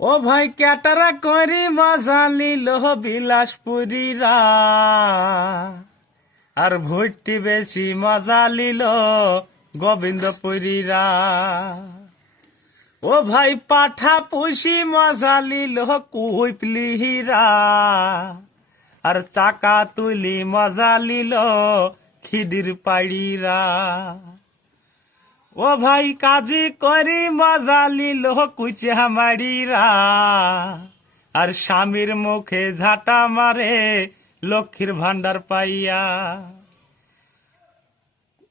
ও ভাই ক্যাটারা করি মজা নিল বিলাসপুরীরা, আর ভর্তি বেশি মজা নিল গোবিন্দপুরীরা। ও ভাই পাঠা পুষি মজা নিল কুইপলিহিরা, আর চাকা তুলি মজা নিল খিদির পাড়িরা। ও ভাই কাজি করি মজা লিল কুচা মারিরা, আর স্বামীর মুখে ঝাঁটা মারে লক্ষ্মীর ভান্ডার পাইয়া।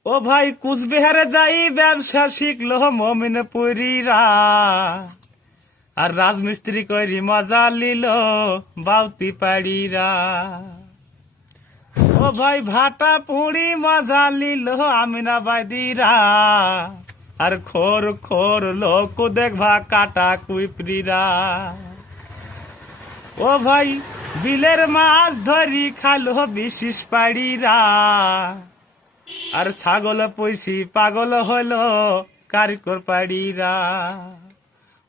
ও ভাই কুচবিহারে যাই ব্যবসা শিখলো মমিনপুরীরা, আর রাজমিস্ত্রি করি মজা লিল বাউতি পাড়িরা। ও ভাই ভাটা পুড়ি মজা লিল আমিনাবাদীরা, আর খোর খোর লোক দেখবা কাটা কুইপরিরা। ও ভাই বিলের মাছ ধরি খালো বিশেষ পাড়িরা, আর ছাগল পয়সি পাগল হলো কারিকর পাড়িরা।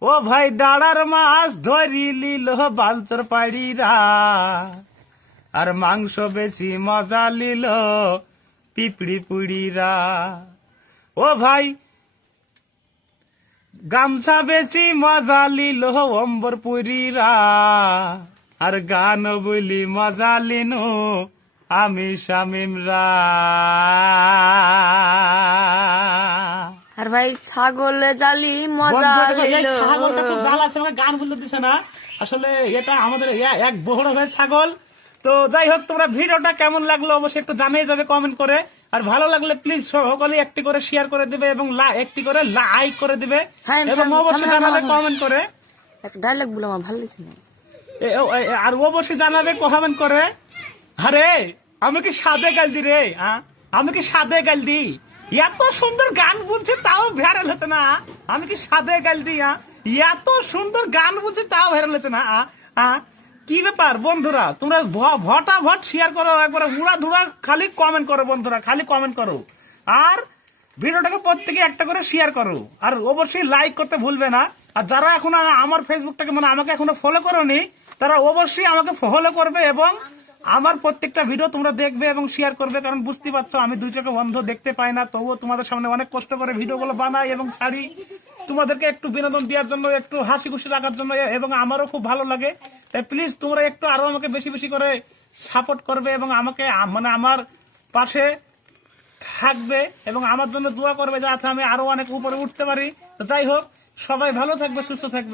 ও ভাই ডাড়ার মাছ ধরি লিল বালতর পাড়িরা, আর মাংস বেশি মজা লিল পিপড়ি পুড়িরা। ও ভাই গামছা বেশি মজা লিল অম্বরপুরীরা, আর গান বলি মজা লিনু আমি শামিমরা। আর ভাই ছাগল জালি মজা লিল। ছাগলটা খুব জাল আছে, আমাকে গান বলতে দিছে না। আসলে এটা আমাদের এক বড় ভাই ছাগল। তো যাই হোক, তোমরা ভিডিওটা কেমন লাগলো অবশ্যই একটু জানিয়ে যাবে কমেন্ট করে। আর ভালো লাগলে প্লিজ সকলে একটি করে শেয়ার করে দিবে এবং একটি করে লাইক করে দিবে, এবং অবশ্যই জানাবে কমেন্ট করে। একটা ডায়লগ বলে আমার ভালো লাগছে না। আর অবশ্যই জানাবে কমেন্ট করে, আরে আমি কি সাদে গাল দি রে, আমি কি সাদে গাল দি, এত সুন্দর গান বলছে তাও ভাইরাল হচ্ছে না। আমি কি সাদে গাল দি, এত সুন্দর গান বলছে তাও ভাইরাল হচ্ছে না। কি ব্যাপার বন্ধুরা, তোমরা ভটাভট শেয়ার করো, একবার উড়া ধুড়া খালি কমেন্ট করো বন্ধুরা, খালি কমেন্ট করো। আর ভিডিওটাকে প্রত্যেকে একটা করে শেয়ার করো, আর অবশ্যই লাইক করতে ভুলবে না। আর যারা এখনো আমার ফেসবুকটাকে মানে আমাকে এখনো ফলো করোনি, তারা অবশ্যই আমাকে ফলো করবে এবং আমার প্রত্যেকটা ভিডিও তোমরা দেখবে এবং শেয়ার করবে। কারণ বুঝতে পারছো আমি দুই চোখে বন্ধ, দেখতে পাই না, তবুও তোমাদের সামনে অনেক কষ্ট করে ভিডিওগুলো বানাই এবং ছাড়ি তোমাদেরকে একটু বিনোদন দেওয়ার জন্য, একটু হাসি খুশি রাখার জন্য, এবং আমারও খুব ভালো লাগে। তাই প্লিজ তোমরা একটু আরো আমাকে বেশি বেশি করে সাপোর্ট করবে এবং আমাকে মানে আমার পাশে থাকবে এবং আমার জন্য দোয়া করবে, যাতে আমি আরো অনেক উপরে উঠতে পারি। তো যাই হোক, সবাই ভালো থাকবে, সুস্থ থাকবে।